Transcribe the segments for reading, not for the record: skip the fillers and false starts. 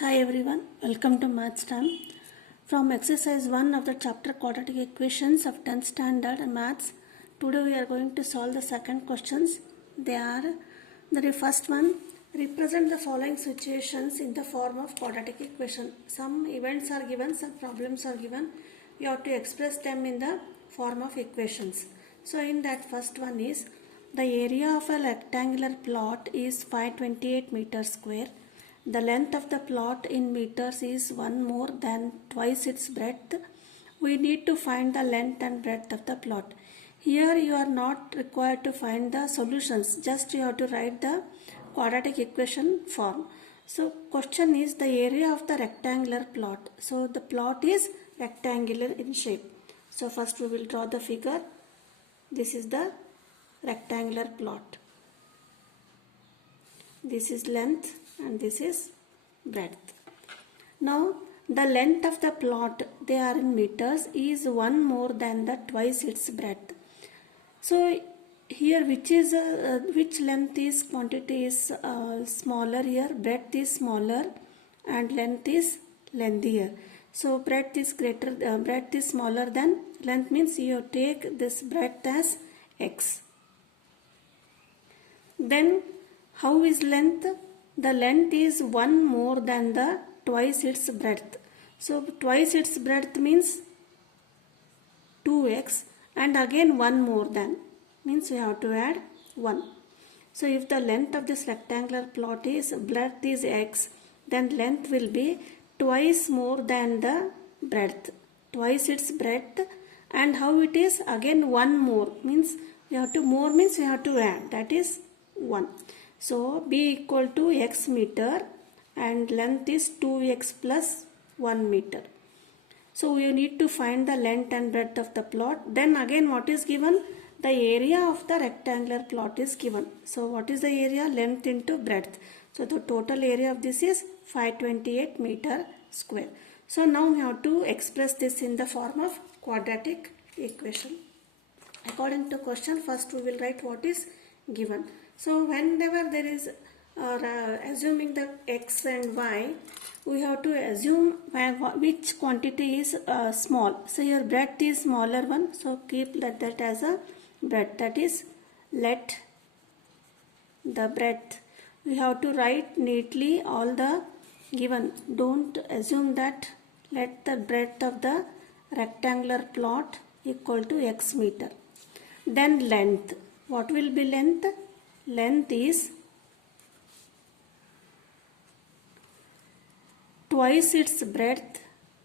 Hi everyone, welcome to Maths Time. From exercise 1 of the chapter Quadratic Equations of 10th Standard Maths, today we are going to solve the second questions. The first one, represent the following situations in the form of quadratic equation. Some events are given, some problems are given. You have to express them in the form of equations. So in that first one is, the area of a rectangular plot is 528 meters square. The length of the plot in meters is one more than twice its breadth. We need to find the length and breadth of the plot. Here you are not required to find the solutions, just you have to write the quadratic equation form. So question is the area of the rectangular plot. So the plot is rectangular in shape. So first we will draw the figure. This is the rectangular plot. This is length and this is breadth. Now the length of the plot, they are in meters, is one more than the twice its breadth. So here which length is quantity is smaller here, breadth is smaller and length is lengthier. So breadth is breadth is smaller than length, means you take this breadth as x. Then how is length? The length is one more than the twice its breadth. So twice its breadth means 2x, and again one more than means we have to add 1. So if the length of this rectangular plot is breadth is x, then length will be twice more than the breadth, twice its breadth. And how it is? Again one more means we have to add, that is 1. So b equal to x meter and length is 2x plus 1 meter. So we need to find the length and breadth of the plot. Then again what is given? The area of the rectangular plot is given. So what is the area? Length into breadth. So the total area of this is 528 meter square. So now we have to express this in the form of quadratic equation. According to question, first we will write what is given. So whenever there is assuming the x and y, we have to assume which quantity is small. So here breadth is smaller one, so keep that as a breadth, that is let the breadth. We have to write neatly all the given. Don't assume that. Let the breadth of the rectangular plot equal to x meter. Then length. What will be length? Length is twice its breadth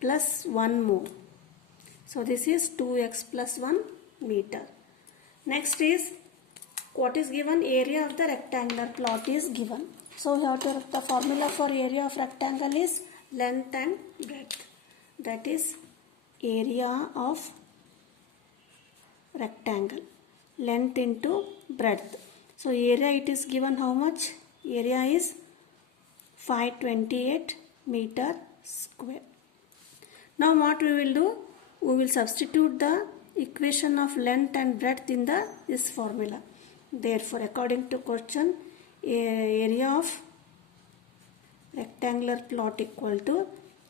plus 1 more. So this is 2x plus 1 meter. Next is what is given? Area of the rectangular plot is given. So we have to, the formula for area of rectangle is length and breadth. That is area of rectangle, length into breadth. So area, it is given how much? Area is 528 meter square. Now what we will do? We will substitute the equation of length and breadth in this formula. Therefore, according to question, area of rectangular plot equal to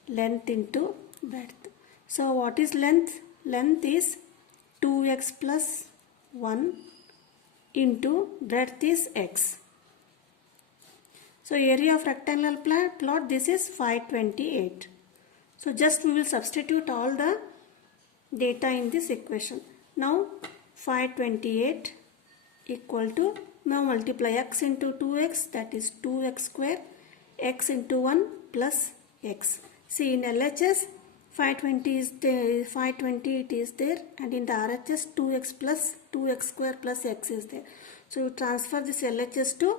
length into breadth. So what is length? Length is 2x plus 1 into breadth is x. So area of rectangular plot, this is 528. So just we will substitute all the data in this equation. Now 528 equal to, now multiply x into 2x, that is 2x square, x into 1 plus x. See in LHS 520 is there, 520 it is there, and in the RHS 2x plus 2x square plus x is there. So you transfer this LHS to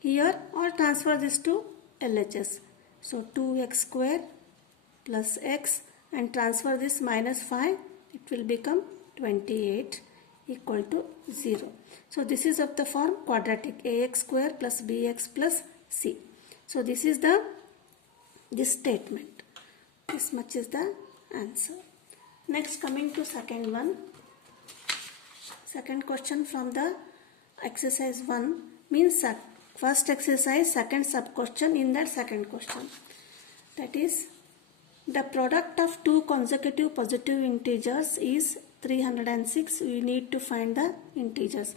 here or transfer this to LHS. So 2x square plus x and transfer this minus 5, it will become 28 equal to 0. So this is of the form quadratic, ax square plus bx plus c. So this is this statement. This much is the answer. Next, coming to second one. Second question from the exercise 1 means first exercise, second sub question in that second question. that is the product of two consecutive positive integers is 306. We need to find the integers.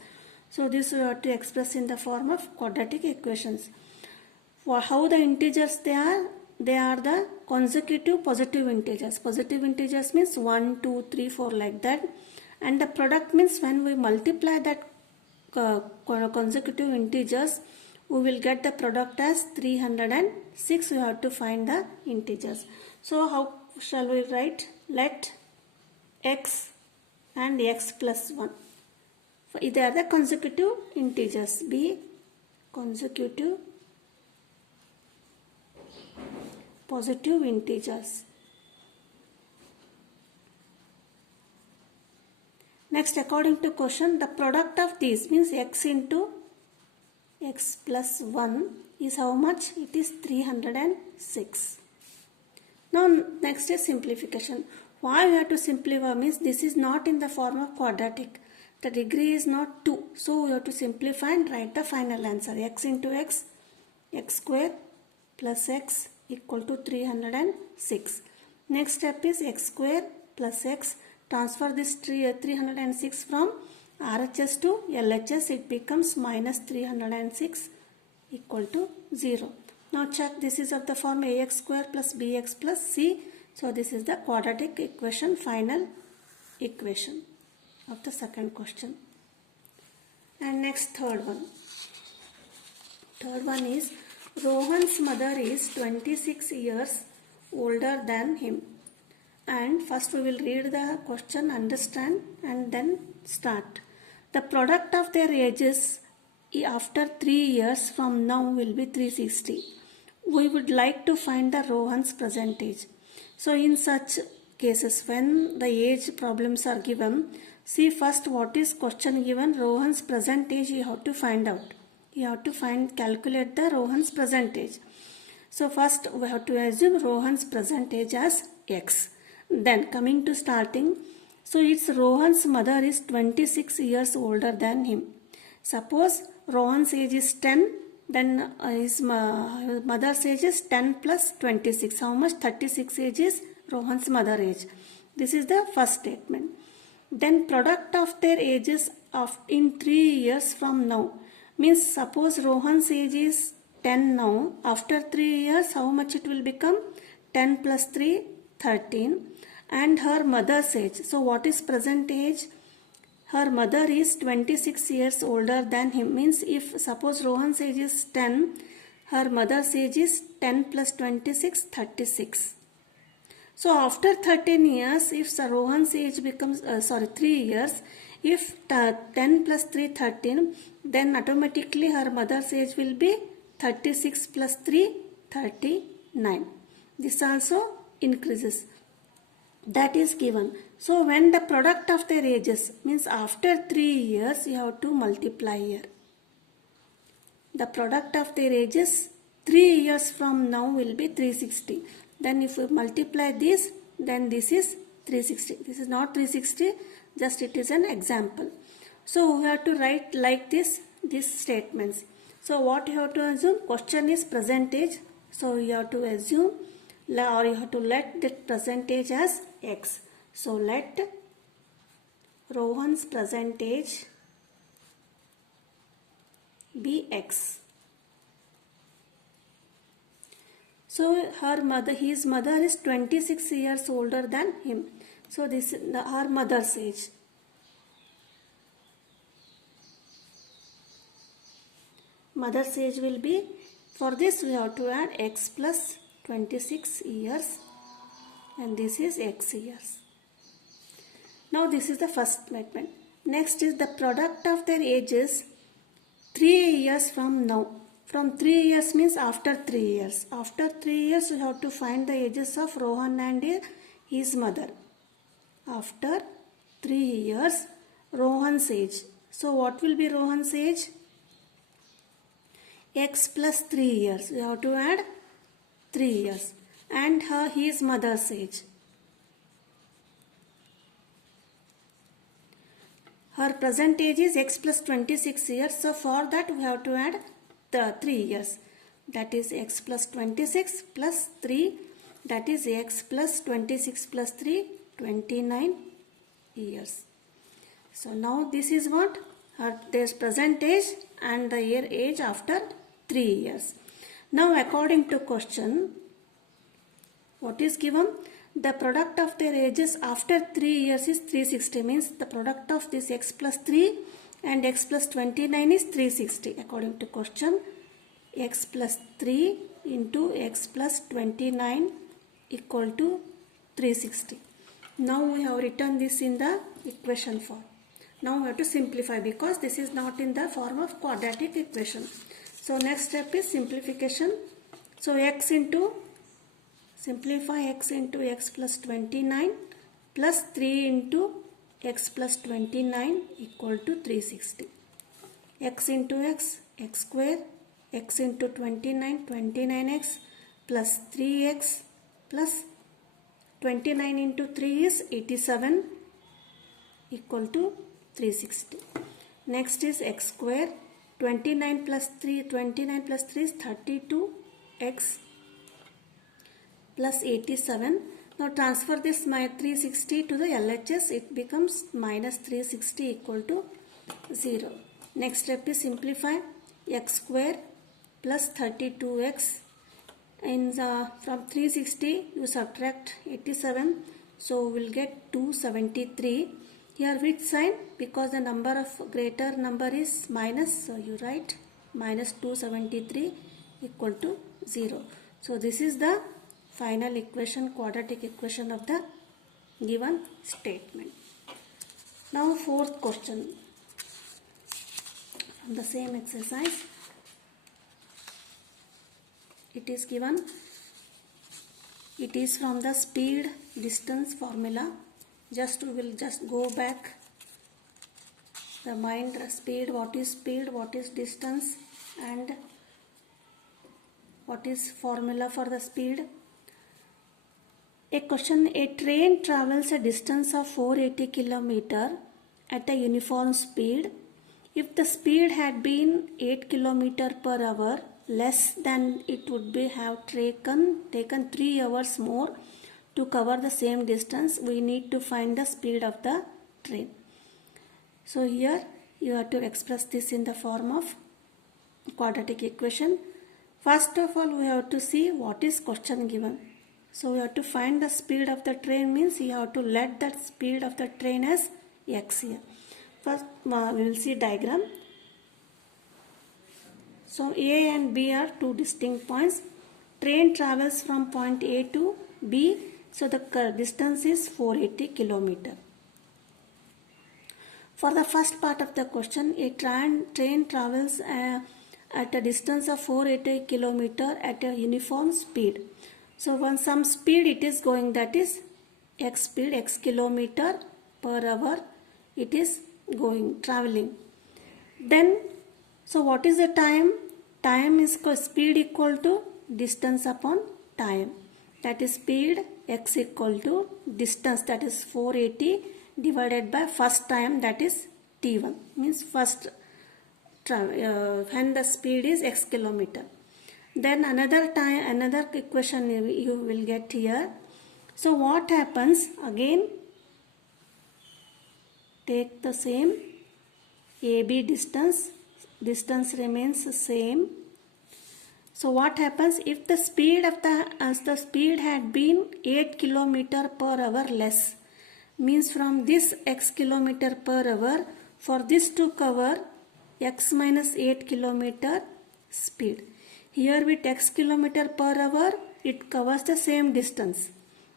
So this we have to express in the form of quadratic equations. For how the integers they are the consecutive positive integers. Positive integers means 1, 2, 3, 4 like that. And the product means when we multiply that consecutive integers, we will get the product as 306. We have to find the integers. So how shall we write? Let x and x plus 1. They are the consecutive integers. Be consecutive positive integers. Next, according to question, the product of these means x into x plus 1 is how much? It is 306. Now next is simplification. Why we have to simplify means this is not in the form of quadratic. The degree is not 2. So we have to simplify and write the final answer. X into x, x square plus x equal to 306. Next step is x square plus x. Transfer this 306 from RHS to LHS. It becomes minus 306 equal to 0. Now check, this is of the form ax square plus bx plus c. So this is the quadratic equation, final equation of the second question. And next third one. Third one is Rohan's mother is 26 years older than him. And first we will read the question, understand and then start. The product of their ages after 3 years from now will be 360. We would like to find the Rohan's percentage. So in such cases, when the age problems are given, see first what is question given. Rohan's percentage you have to find out. You have to calculate the Rohan's percentage. So first we have to assume Rohan's percentage as x. Then coming to starting, so it's Rohan's mother is 26 years older than him. Suppose Rohan's age is 10, then his mother's age is 10 plus 26. How much? 36 age is Rohan's mother age. This is the first statement. Then product of their ages in 3 years from now. Means suppose Rohan's age is 10 now. After 3 years, how much it will become? 10 plus 3, 13. And her mother's age. So what is present age? Her mother is 26 years older than him. Means if suppose Rohan's age is 10, her mother's age is 10 plus 26, 36. So after 13 years, if Rohan's age becomes, 3 years, if 10 plus 3, 13, then automatically her mother's age will be 36 plus 3, 39. This also increases. That is given. So when the product of their ages means after 3 years, you have to multiply here. The product of their ages 3 years from now will be 360. Then if we multiply this, then this is 360. This is not 360, just it is an example. So we have to write like this, these statements. So what you have to assume? Question is percentage. So you have to assume or you have to let that percentage as x. So let Rohan's percentage be x. So his mother is 26 years older than him. So this is her mother's age. Mother's age will be, for this we have to add x plus 26 years and this is x years. Now this is the first statement. Next is the product of their ages 3 years from now. From 3 years means after 3 years. After 3 years we have to find the ages of Rohan and his mother. After 3 years Rohan's age. So what will be Rohan's age? X plus 3 years. We have to add 3 years. And his mother's age. Her present age is x plus 26 years. So for that we have to add the 3 years. That is x plus 26 plus 3. that is x plus 26 plus 3, 29 years. So now this is what their present age and the year age after 3 years. Now according to question, what is given? The product of their ages after 3 years is 360, means the product of this x plus 3 and x plus 29 is 360. According to question, x plus 3 into x plus 29 equal to 360. Now we have written this in the equation form. Now we have to simplify because this is not in the form of quadratic equation. So next step is simplification. So simplify x into x plus 29 plus 3 into x plus 29 equal to 360. X into x, x square, x into 29, 29x plus 3x plus 29 into 3 is 87 equal to 360. Next is x square, 29 plus 3 is 32x plus 87. Now transfer this 360 to the LHS, it becomes minus 360 equal to 0. Next step is simplify x square plus 32x. From 360 you subtract 87, so we will get 273. Here which sign? Because the number of greater number is minus, so you write minus 273 equal to 0. So this is the final equation, quadratic equation of the given statement. Now fourth question from the same exercise. It is given, it is from the speed distance formula. We will just go back the mind speed, what is distance, and what is formula for the speed. A question, a train travels a distance of 480 km at a uniform speed. If the speed had been 8 km per hour less, than it would be have taken 3 hours more to cover the same distance. We need to find the speed of the train. So here you have to express this in the form of quadratic equation. First of all, we have to see what is question given. So we have to find the speed of the train, means you have to let that speed of the train as x here. First we will see diagram. So A and B are two distinct points. Train travels from point A to B. So the distance is 480 km. For the first part of the question, a train travels at a distance of 480 km at a uniform speed. So when some speed it is going, that is x speed, x km per hour it is going, traveling. Then, so what is the time? Time is speed equal to distance upon time. That is speed x equal to distance, that is 480 divided by first time, that is t1, means first when the speed is x km. Then another equation you will get here. So what happens? Again take the same AB distance remains the same. So what happens if the speed of the speed had been 8 km per hour less, means from this x km per hour, for this to cover x minus 8 km speed. Here with x km per hour it covers the same distance.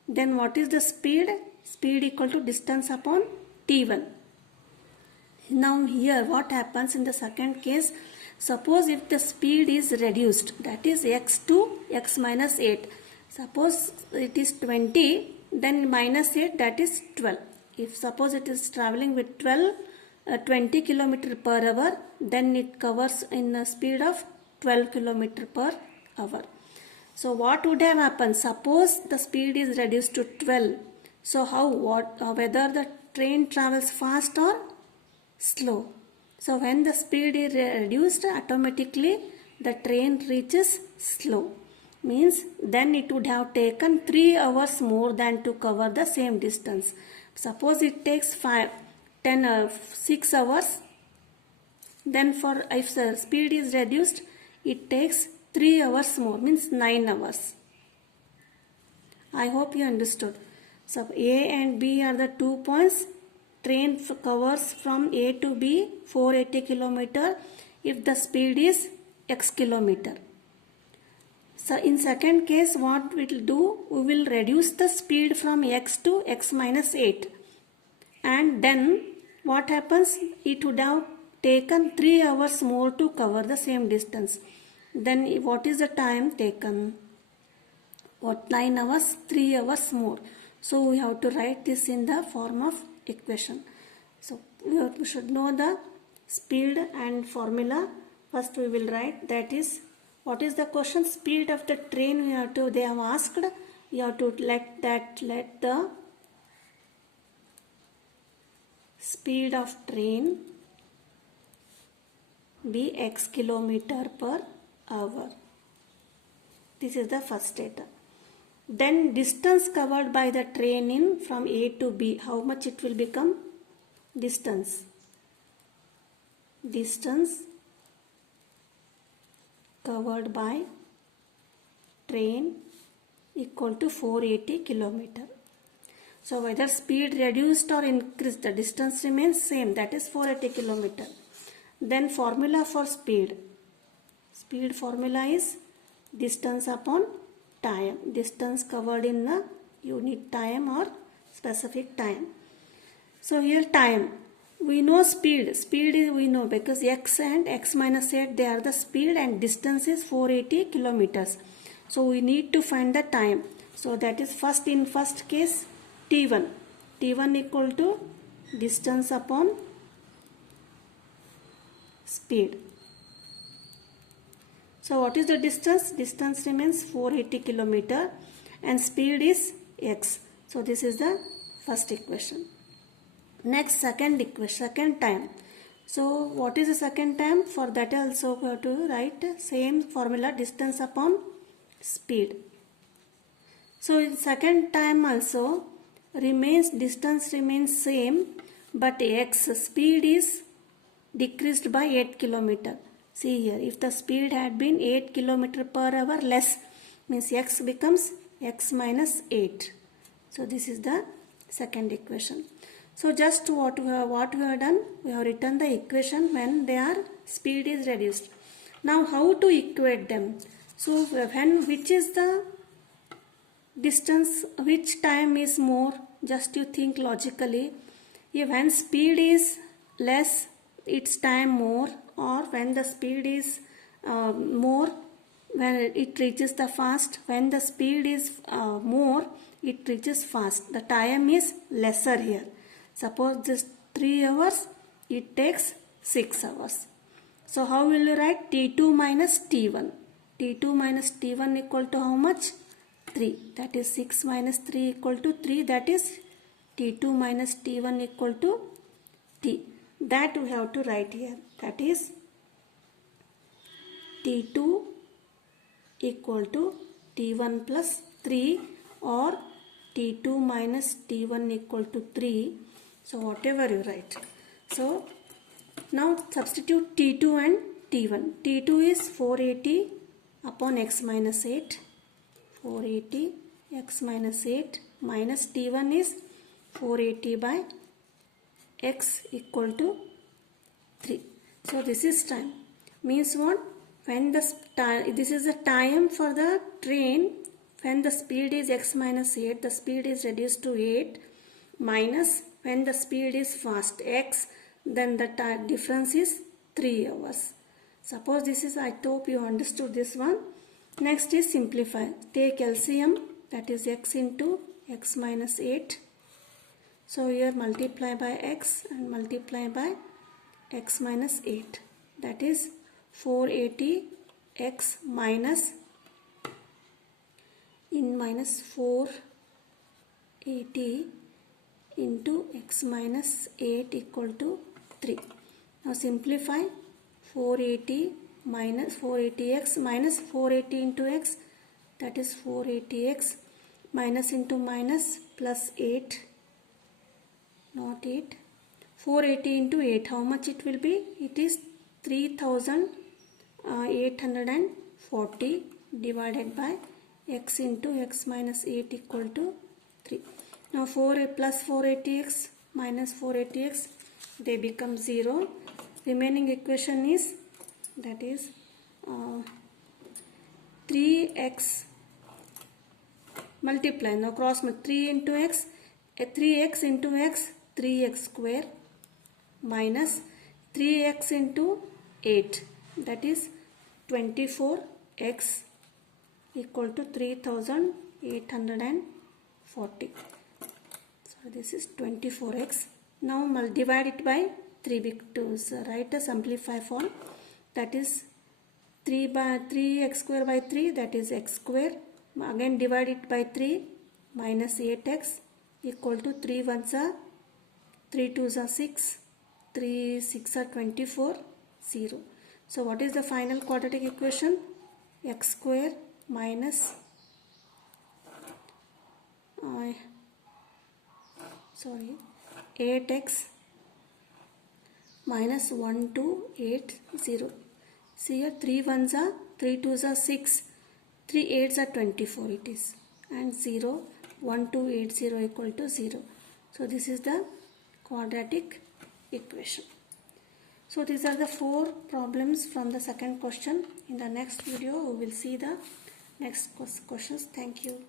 Then what is the speed? Speed equal to distance upon t1. Now here what happens in the second case? Suppose if the speed is reduced, that is x to x minus 8. Suppose it is 20, then minus 8, that is 12. If suppose it is traveling with 20 km per hour, then it covers in a speed of 12 km per hour. So what would have happened? Suppose the speed is reduced to 12. So whether the train travels fast or slow? So when the speed is reduced, automatically the train reaches slow. means then it would have taken 3 hours more than to cover the same distance. Suppose it takes 6 hours, then for if the speed is reduced, it takes 3 hours more, means 9 hours. I hope you understood. So A and B are the 2 points. Train covers from A to B 480 km if the speed is x kilometer. So in second case, what we will do, we will reduce the speed from x to x minus 8. And then what happens? It would have taken 3 hours more to cover the same distance. Then what is the time taken? What 9 hours? 3 hours more. So we have to write this in the form of equation. So we should know the speed and formula. First we will write, that is, what is the question? Speed of the train they have asked. You have to let the speed of train be x kilometer per hour. This is the first data. Then distance covered by the train in from A to B, how much it will become? Distance covered by train equal to 480 km. So whether speed reduced or increased, the distance remains same, that is 480 km. Then formula for speed. Speed formula is distance upon time. Distance covered in the unit time or specific time. So here time. We know speed. Speed is we know because x and x minus 8 they are the speed and distance is 480 kilometers. So we need to find the time. So that is first in first case t1. t1 equal to distance upon speed. So what is the distance? Distance remains 480 kilometer and speed is x. So this is the first equation. Next second equation, second time. So what is the second time? For that also we have to write same formula, distance upon speed. So in second time also distance remains same, but x speed is decreased by 8 km. See here, if the speed had been 8 km per hour less, means x becomes x minus 8. So this is the second equation. So just what we have done, we have written the equation when their speed is reduced. Now how to equate them? So which is the distance, which time is more? Just you think logically. If when speed is less, its time more, or when the speed is more, when it reaches the fast. When the speed is more, it reaches fast. The time is lesser here. Suppose this 3 hours, it takes 6 hours. So how will you write? T2 minus T1. T2 minus T1 equal to how much? 3. That is 6 minus 3 equal to 3. That is T2 minus T1 equal to T. That we have to write here. That is T2 equal to T1 plus 3 or T2 minus T1 equal to 3. So whatever you write. So now substitute T2 and T1. T2 is 480 upon x minus 8. 480 x minus 8 minus T1 is 480 by x equal to 3. So this is time. Means what? When the this is the time for the train. When the speed is x minus 8, the speed is reduced to 8 minus when the speed is fast x, then the difference is 3 hours. Suppose this is, I hope you understood this one. Next is simplify. Take LCM, that is x into x minus 8. So here multiply by x and multiply by x minus 8. That is 480 x minus in minus 480 into x minus 8 equal to 3. Now simplify 480 minus 480x minus 480 into x that is 480x, minus into minus plus 8, not 8, 480 into 8, how much it will be? It is 3840 divided by x into x minus 8 equal to 3. Now 4 plus 480x minus 480x, they become 0. Remaining equation is, that is 3x multiply, now cross 3 into x, 3x into x, 3x square minus 3x into 8, that is 24x equal to 3840. So this is 24x. Now divide it by 3 because write a simplify form, that is 3x square by 3, that is x square. Again divide it by 3, minus 8x equal to 3 ones are 3 2s are 6, 3 6 are 24, 0. So what is the final quadratic equation? X square minus 8x minus 1280. See here, 3 ones are 3 2s are 6, 3 8s are 24 it is, and 0 1280 equal to 0. So this is the quadratic equation. So these are the 4 problems from the second question. In the next video we will see the next questions. Thank you.